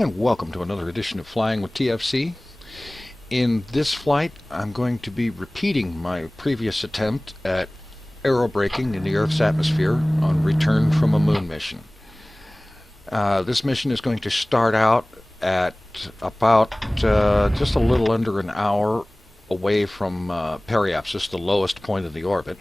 And welcome to another edition of Flying with TFC. In this flight, I'm going to be repeating my previous attempt at aerobraking in the Earth's atmosphere on return from a moon mission. This mission is going to start out at about just a little under an hour away from periapsis, the lowest point of the orbit,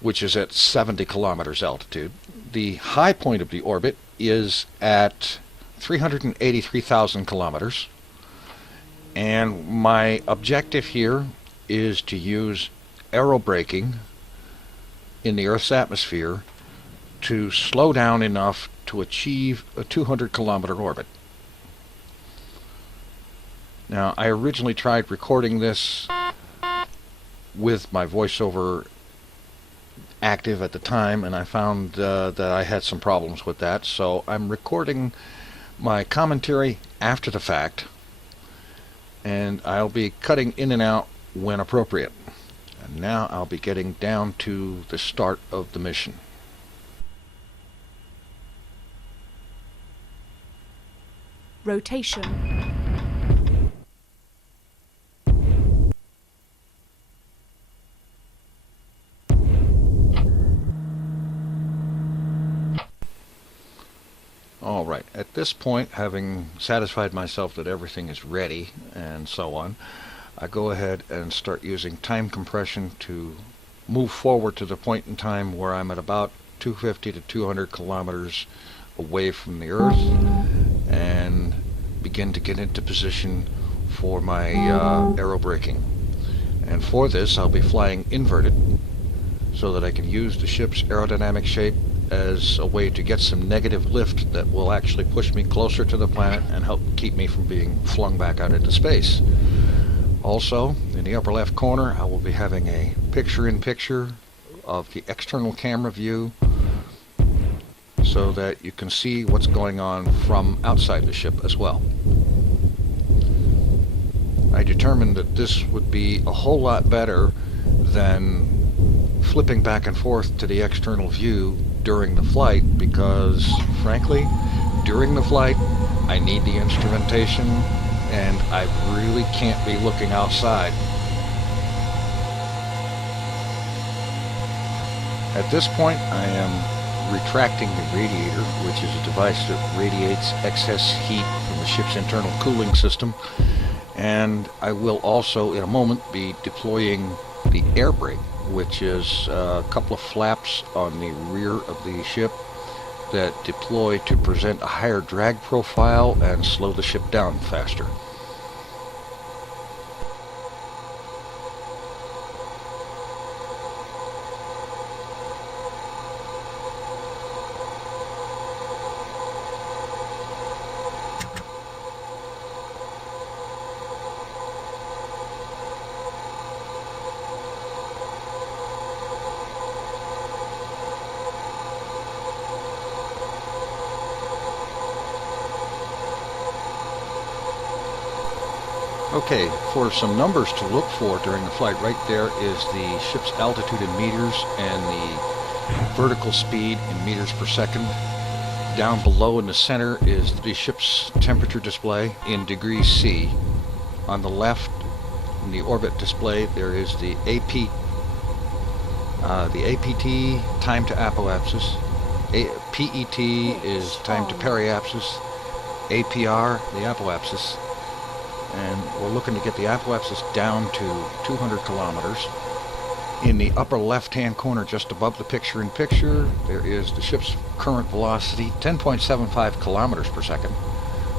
which is at 70 kilometers altitude. The high point of the orbit is at 383,000 kilometers, and my objective here is to use aerobraking in the Earth's atmosphere to slow down enough to achieve a 200 kilometer orbit. Now, I originally tried recording this with my voiceover active at the time, and I found that I had some problems with that, so I'm recording my commentary after the fact, and I'll be cutting in and out when appropriate. And now I'll be getting down to the start of the mission. Rotation. Alright, at this point, having satisfied myself that everything is ready and so on, I go ahead and start using time compression to move forward to the point in time where I'm at about 250 to 200 kilometers away from the Earth and begin to get into position for my aerobraking. And for this, I'll be flying inverted so that I can use the ship's aerodynamic shape as a way to get some negative lift that will actually push me closer to the planet and help keep me from being flung back out into space. Also, in the upper left corner, I will be having a picture-in-picture of the external camera view so that you can see what's going on from outside the ship as well. I determined that this would be a whole lot better than flipping back and forth to the external view during the flight because, frankly, during the flight I need the instrumentation and I really can't be looking outside. At this point I am retracting the radiator, which is a device that radiates excess heat from the ship's internal cooling system, and I will also in a moment be deploying the air brake, which is a couple of flaps on the rear of the ship that deploy to present a higher drag profile and slow the ship down faster. Okay, for some numbers to look for during the flight, right there is the ship's altitude in meters and the vertical speed in meters per second. Down below in the center is the ship's temperature display in degrees C. On the left, in the orbit display, there is the APT, time to apoapsis. PET is time to periapsis. APR, the apoapsis. And we're looking to get the apoapsis down to 200 kilometers. In the upper left-hand corner, just above the picture-in-picture, there is the ship's current velocity, 10.75 kilometers per second.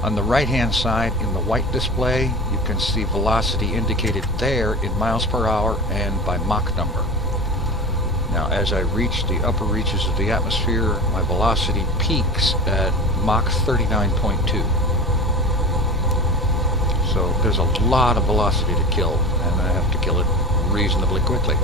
On the right-hand side, in the white display, you can see velocity indicated there in miles per hour and by Mach number. Now, as I reach the upper reaches of the atmosphere, my velocity peaks at Mach 39.2. So there's a lot of velocity to kill, and I have to kill it reasonably quickly.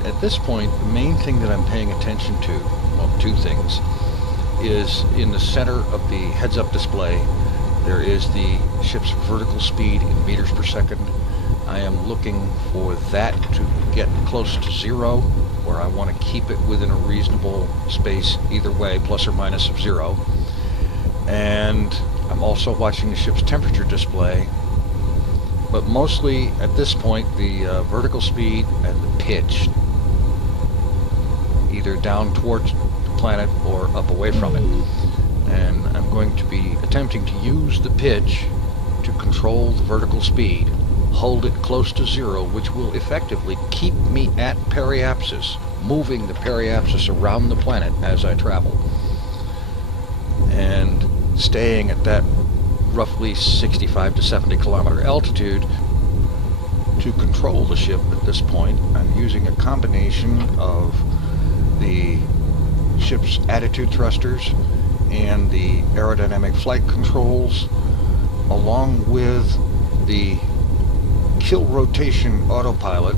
But at this point, the main thing that I'm paying attention to, well, two things, is in the center of the heads-up display, there is the ship's vertical speed in meters per second. I am looking for that to get close to zero, where I want to keep it within a reasonable space, either way, plus or minus of zero. And I'm also watching the ship's temperature display, but mostly at this point the vertical speed and the pitch, either down towards the planet or up away from it. And I'm going to be attempting to use the pitch to control the vertical speed, hold it close to zero, which will effectively keep me at periapsis, moving the periapsis around the planet as I travel, and staying at that roughly 65 to 70 kilometer altitude. To control the ship at this point, I'm using a combination of the ship's attitude thrusters and the aerodynamic flight controls, along with the kill rotation autopilot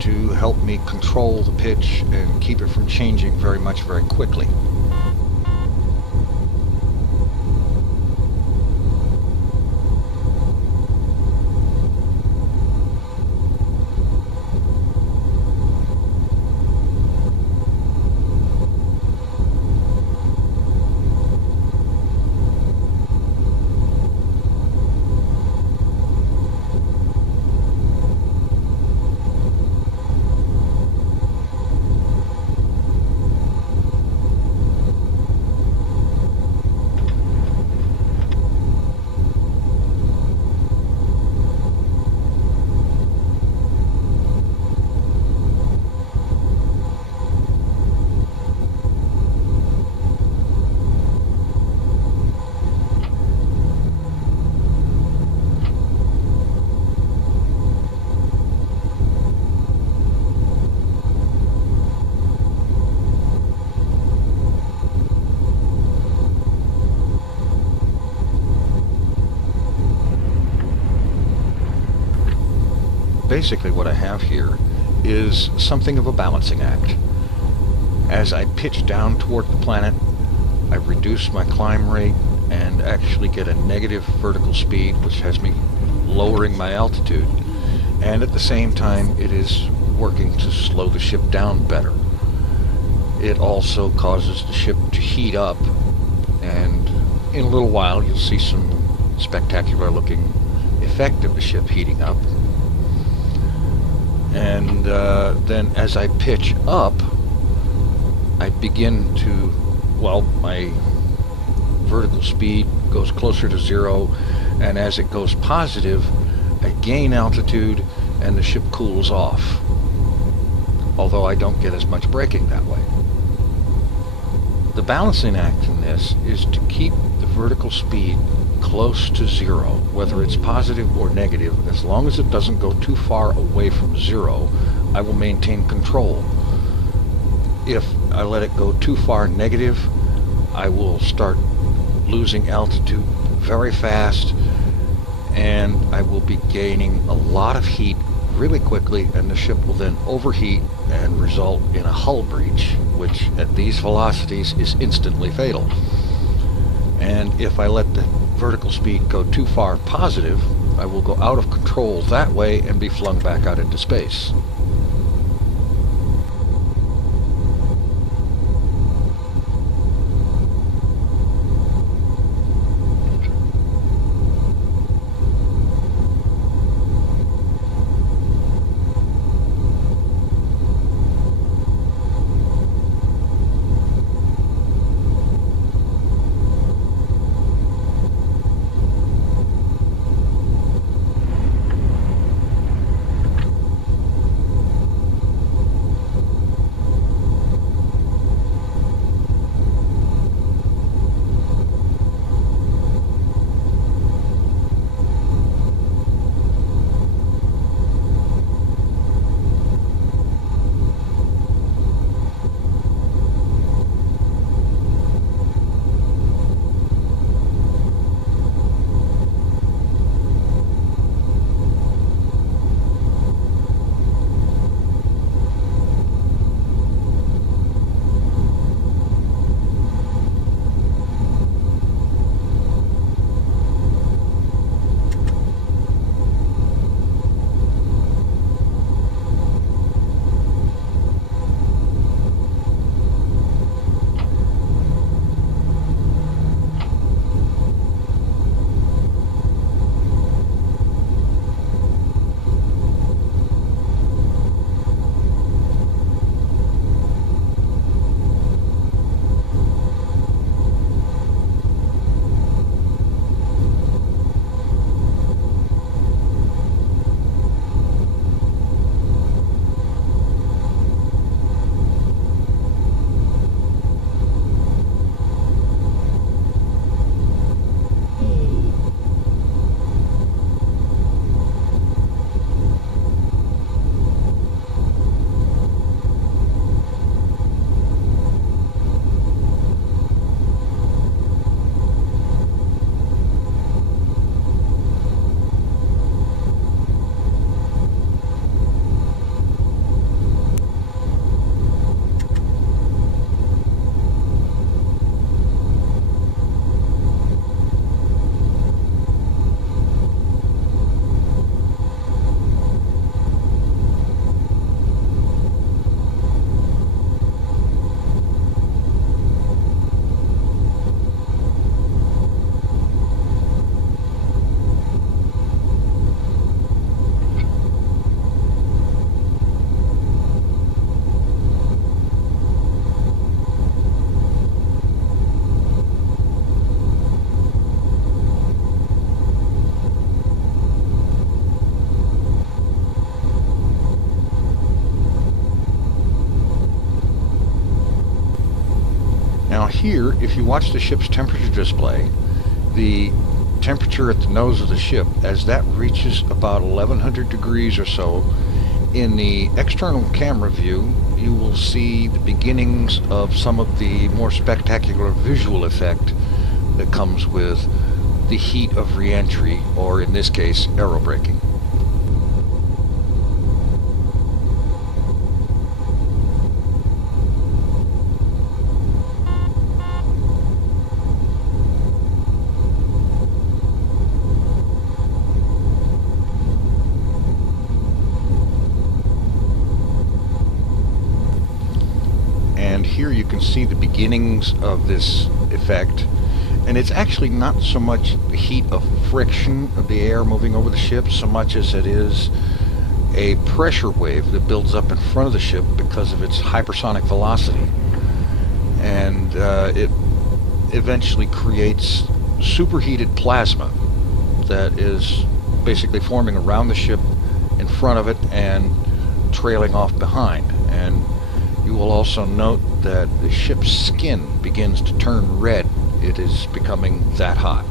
to help me control the pitch and keep it from changing very quickly. Basically what I have here is something of a balancing act. As I pitch down toward the planet, I reduce my climb rate and actually get a negative vertical speed, which has me lowering my altitude. And at the same time, it is working to slow the ship down better. It also causes the ship to heat up, and in a little while you'll see some spectacular looking effect of the ship heating up. And then as I pitch up, I begin to, well, my vertical speed goes closer to zero, and as it goes positive, I gain altitude and the ship cools off, although I don't get as much braking that way. The balancing act in this is to keep the vertical speed close to zero, whether it's positive or negative. As long as it doesn't go too far away from zero, I will maintain control. If I let it go too far negative, I will start losing altitude very fast, and I will be gaining a lot of heat really quickly, and the ship will then overheat and result in a hull breach, which at these velocities is instantly fatal. And if I let the vertical speed go too far positive, I will go out of control that way and be flung back out into space. here, if you watch the ship's temperature display, the temperature at the nose of the ship, as that reaches about 1100 degrees or so, in the external camera view, you will see the beginnings of some of the more spectacular visual effect that comes with the heat of re-entry, or in this case, aerobraking. And here you can see the beginnings of this effect, and it's actually not so much the heat of friction of the air moving over the ship so much as it is a pressure wave that builds up in front of the ship because of its hypersonic velocity, and it eventually creates superheated plasma that is basically forming around the ship, in front of it, and trailing off behind. And you will also note that the ship's skin begins to turn red. It is becoming that hot.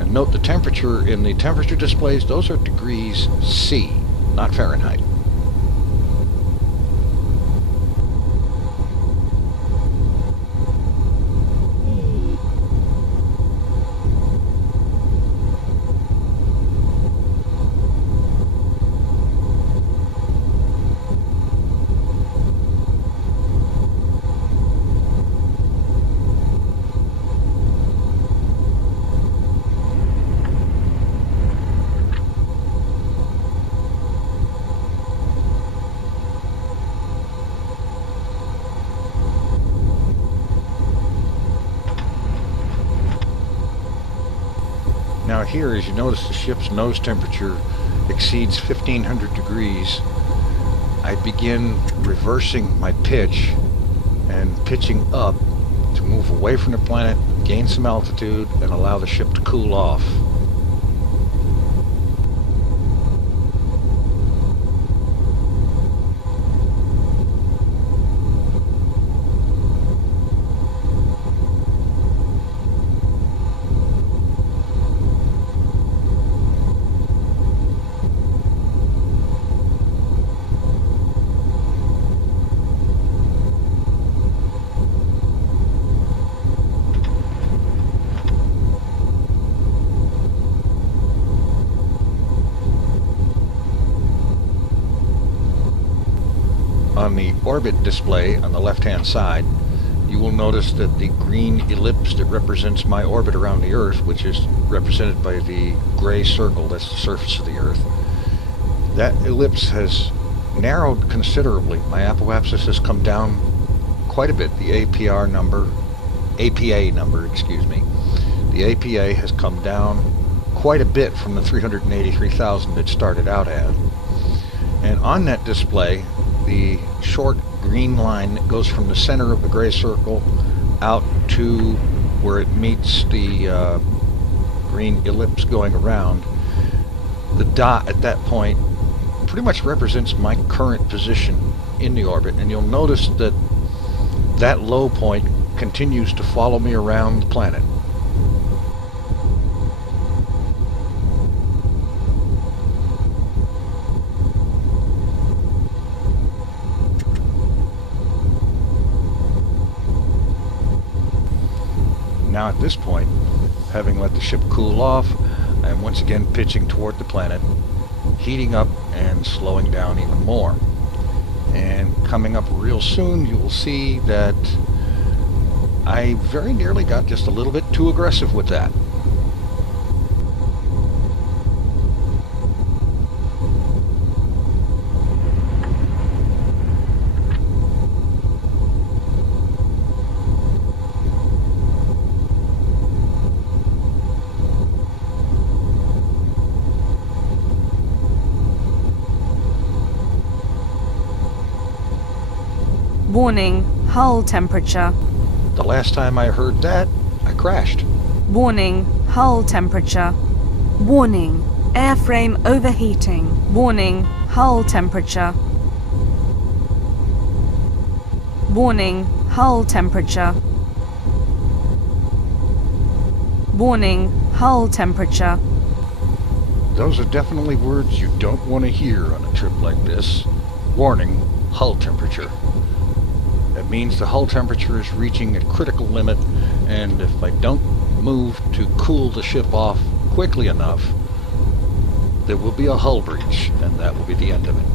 And note the temperature in the temperature displays, those are degrees C, not Fahrenheit. Now here, as you notice, the ship's nose temperature exceeds 1500 degrees. I begin reversing my pitch and pitching up to move away from the planet, gain some altitude, and allow the ship to cool off. On the orbit display on the left-hand side, you will notice that the green ellipse that represents my orbit around the Earth, which is represented by the gray circle, that's the surface of the Earth, that ellipse has narrowed considerably. My apoapsis has come down quite a bit. The APA number, the APA has come down quite a bit from the 383,000 it started out at. And on that display, the short green line that goes from the center of the gray circle out to where it meets the green ellipse going around, the dot at that point pretty much represents my current position in the orbit. And you'll notice that that low point continues to follow me around the planet. Now at this point, having let the ship cool off, I am once again pitching toward the planet, heating up and slowing down even more. And coming up real soon, you will see that I very nearly got just a little bit too aggressive with that. Warning, hull temperature. The last time I heard that, I crashed. Warning, hull temperature. Warning, airframe overheating. Warning, hull temperature. Warning, hull temperature. Warning, hull temperature. Those are definitely words you don't want to hear on a trip like this. Warning, hull temperature. That means the hull temperature is reaching a critical limit, and if I don't move to cool the ship off quickly enough, there will be a hull breach, and that will be the end of it.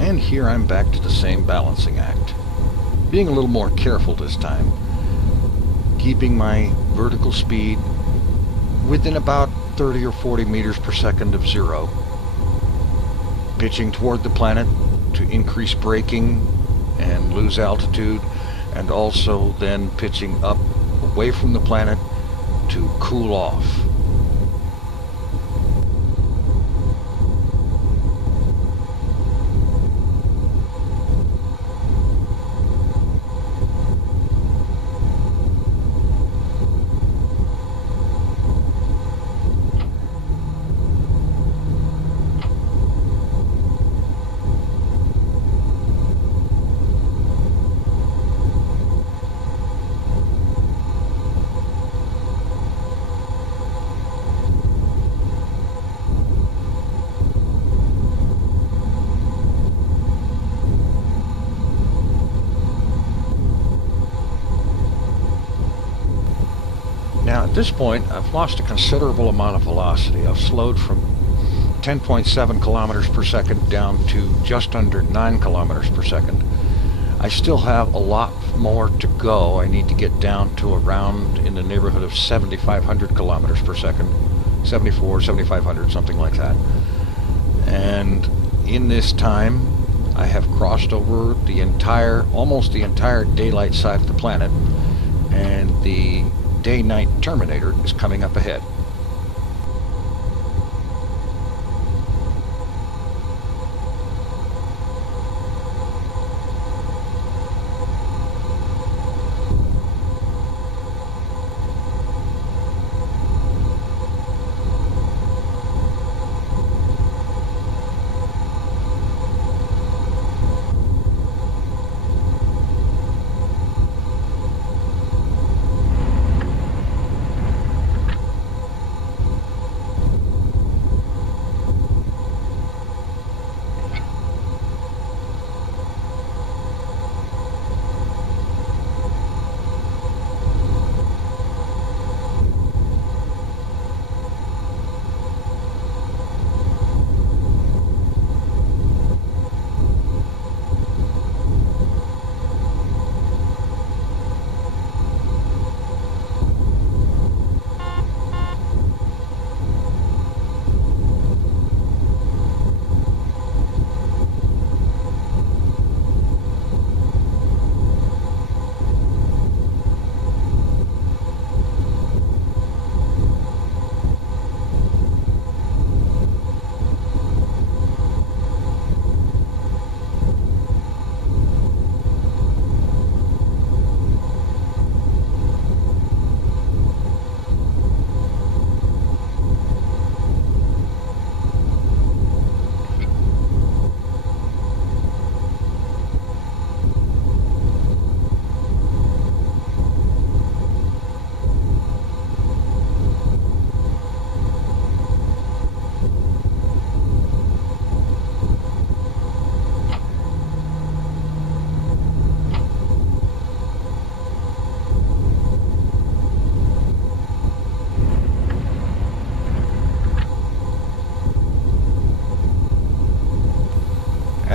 And here I'm back to the same balancing act. Being a little more careful this time. Keeping my vertical speed within about 30 or 40 meters per second of zero. Pitching toward the planet to increase braking and lose altitude, and also then pitching up away from the planet to cool off. Now at this point, I've lost a considerable amount of velocity. I've slowed from 10.7 kilometers per second down to just under 9 kilometers per second. I still have a lot more to go. I need to get down to around in the neighborhood of 7,500 kilometers per second. 74, 7,500, something like that. And in this time, I have crossed over almost the entire daylight side of the planet, and the day-night terminator is coming up ahead.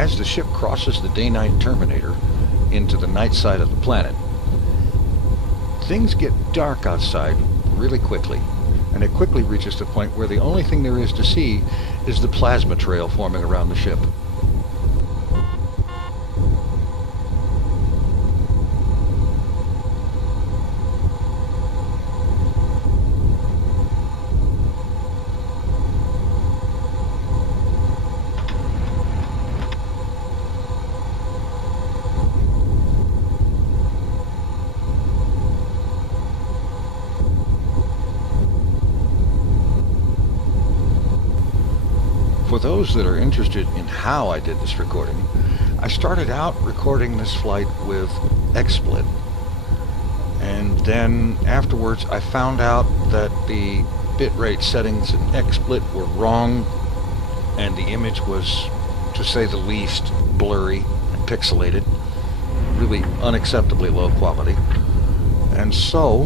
as the ship crosses the day-night terminator into the night side of the planet, things get dark outside really quickly, and it quickly reaches the point where the only thing there is to see is the plasma trail forming around the ship. For those that are interested in how I did this recording, I started out recording this flight with XSplit, and then afterwards I found out that the bitrate settings in XSplit were wrong, and the image was, to say the least, blurry and pixelated, really unacceptably low quality. And so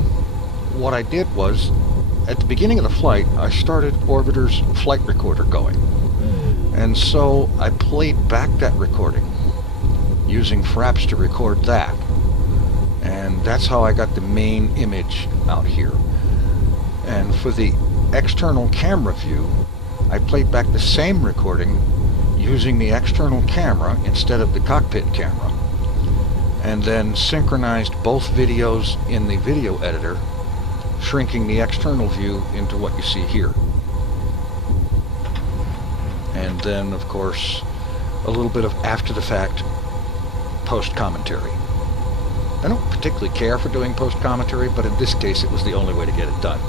what I did was, at the beginning of the flight, I started Orbiter's flight recorder going. And so I played back that recording using Fraps to record that. And that's how I got the main image out here. And for the external camera view, I played back the same recording using the external camera instead of the cockpit camera. And then synchronized both videos in the video editor, shrinking the external view into what you see here. And then, of course, a little bit of after-the-fact post-commentary. I don't particularly care for doing post-commentary, but in this case it was the only way to get it done.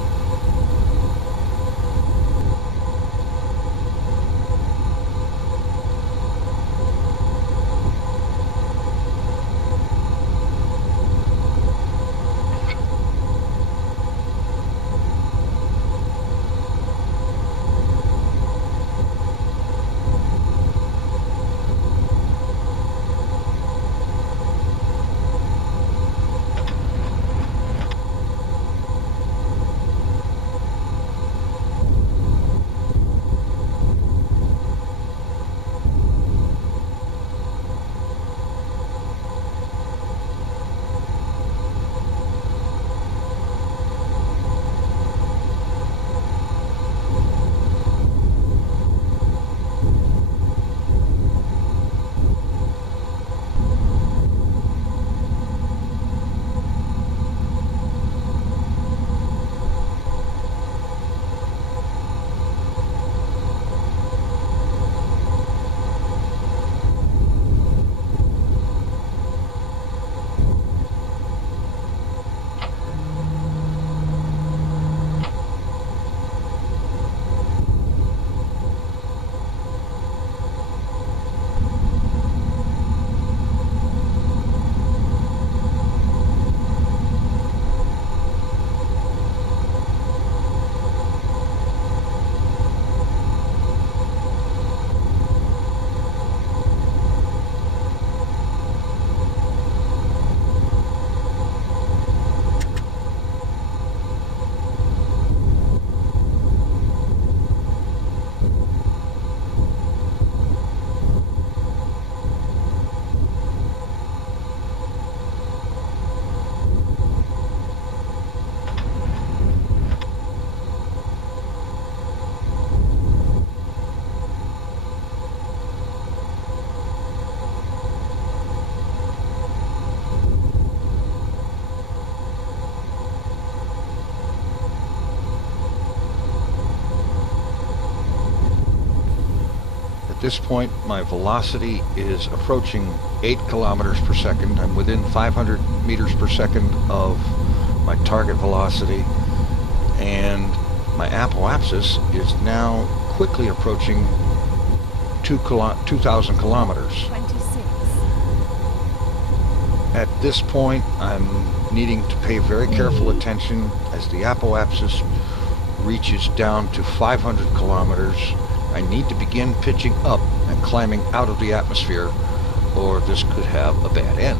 At this point, my velocity is approaching 8 kilometers per second. I'm within 500 meters per second of my target velocity, and my apoapsis is now quickly approaching 2,000 kilometers. 26. At this point, I'm needing to pay very careful attention as the apoapsis reaches down to 500 kilometers. I need to begin pitching up and climbing out of the atmosphere, or this could have a bad end.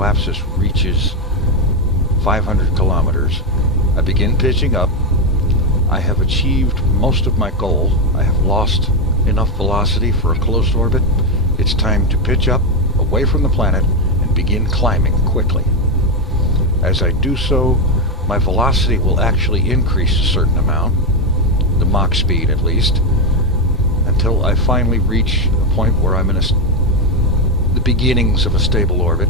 apoapsis reaches 500 kilometers, I begin pitching up. I have achieved most of my goal. I have lost enough velocity for a closed orbit. It's time to pitch up away from the planet and begin climbing quickly. As I do so, my velocity will actually increase a certain amount, the Mach speed at least, until I finally reach a point where I'm in the beginnings of a stable orbit.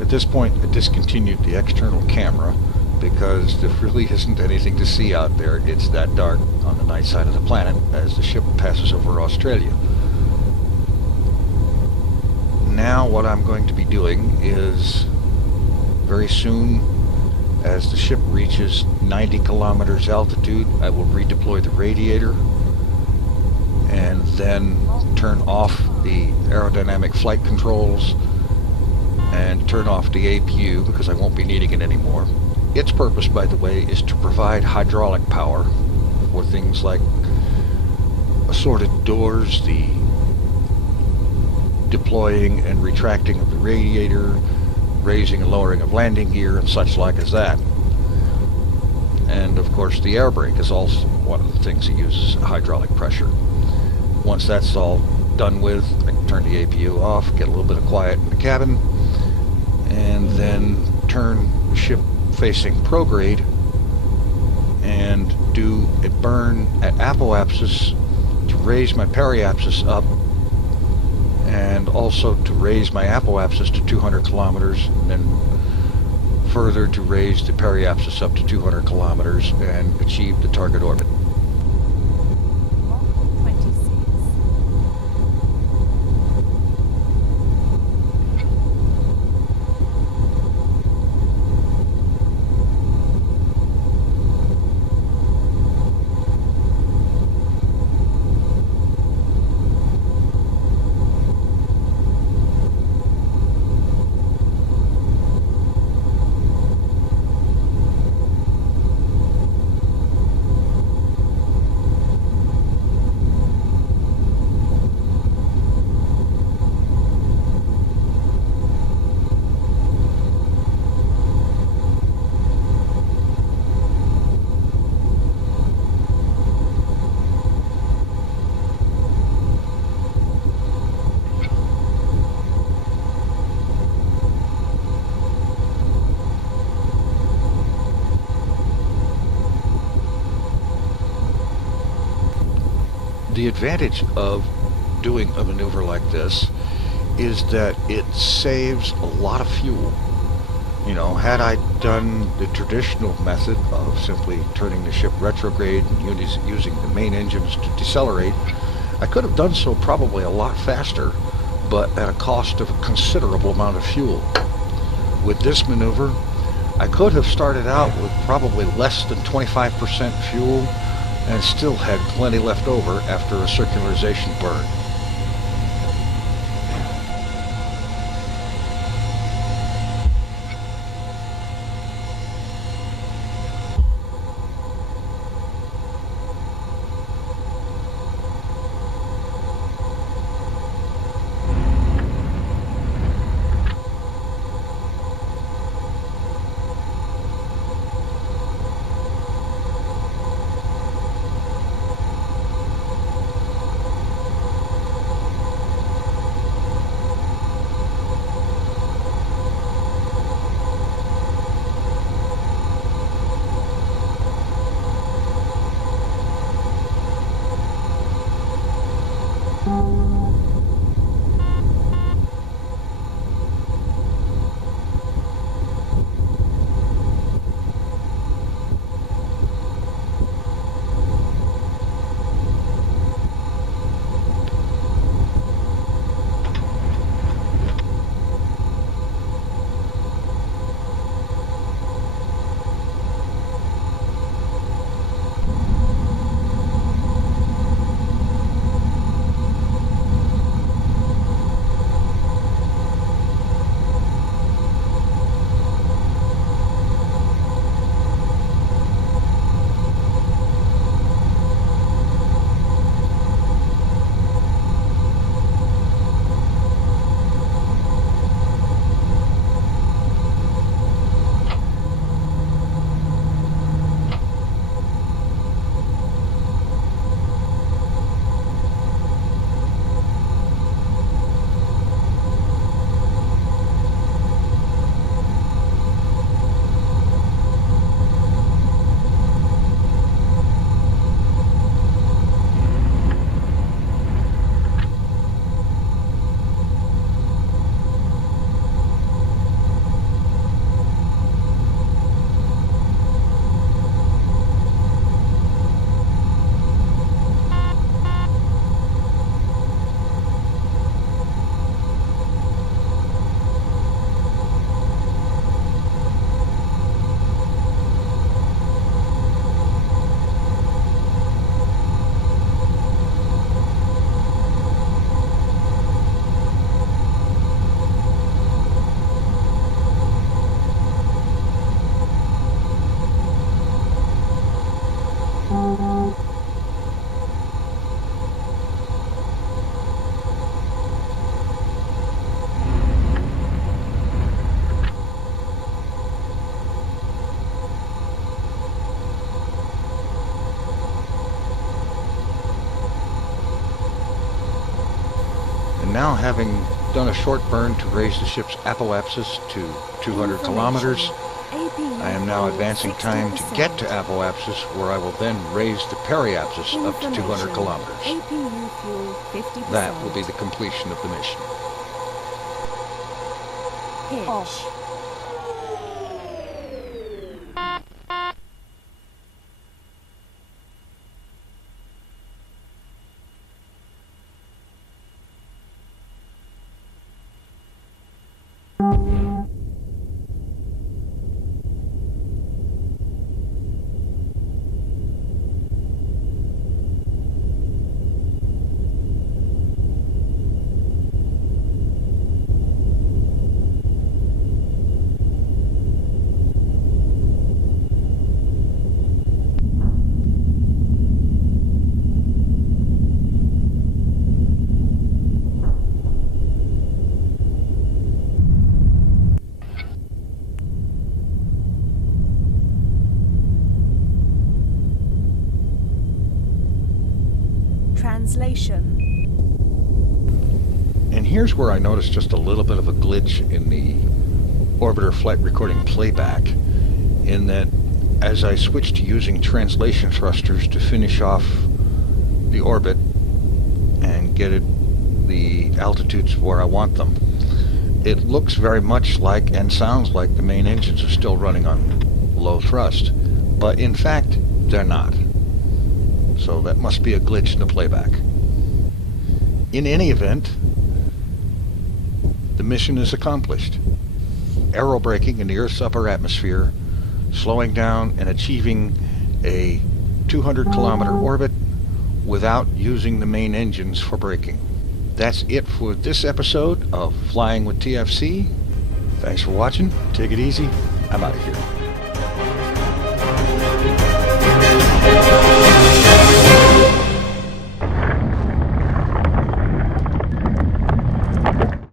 At this point, I discontinued the external camera because there really isn't anything to see out there. It's that dark on the night side of the planet as the ship passes over Australia. Now what I'm going to be doing is, very soon, as the ship reaches 90 kilometers altitude, I will redeploy the radiator and then turn off the aerodynamic flight controls and turn off the APU because I won't be needing it anymore. Its purpose, by the way, is to provide hydraulic power for things like assorted doors, the deploying and retracting of the radiator, raising and lowering of landing gear, and such like as that. And of course the air brake is also one of the things that uses hydraulic pressure. Once that's all done with, I can turn the APU off, get a little bit of quiet in the cabin, and then turn the ship facing prograde and do a burn at apoapsis to raise my periapsis up, and also to raise my apoapsis to 200 kilometers, and then further to raise the periapsis up to 200 kilometers and achieve the target orbit. The advantage of doing a maneuver like this is that it saves a lot of fuel. You know, had I done the traditional method of simply turning the ship retrograde and using the main engines to decelerate, I could have done so probably a lot faster, but at a cost of a considerable amount of fuel. With this maneuver, I could have started out with probably less than 25% fuel and still had plenty left over after a circularization burn. now, having done a short burn to raise the ship's apoapsis to 200 kilometers, I am now advancing time to get to apoapsis, where I will then raise the periapsis up to 200 kilometers. APU fuel 50%. That will be the completion of the mission. Off. Translation. And here's where I noticed just a little bit of a glitch in the orbiter flight recording playback, in that as I switched to using translation thrusters to finish off the orbit and get it the altitudes where I want them, it looks very much like and sounds like the main engines are still running on low thrust, but in fact they're not. So that must be a glitch in the playback. In any event, the mission is accomplished. Aerobraking in the Earth's upper atmosphere, slowing down and achieving a 200-kilometer orbit without using the main engines for braking. That's it for this episode of Flying with TFC. Thanks for watching. Take it easy. I'm out of here.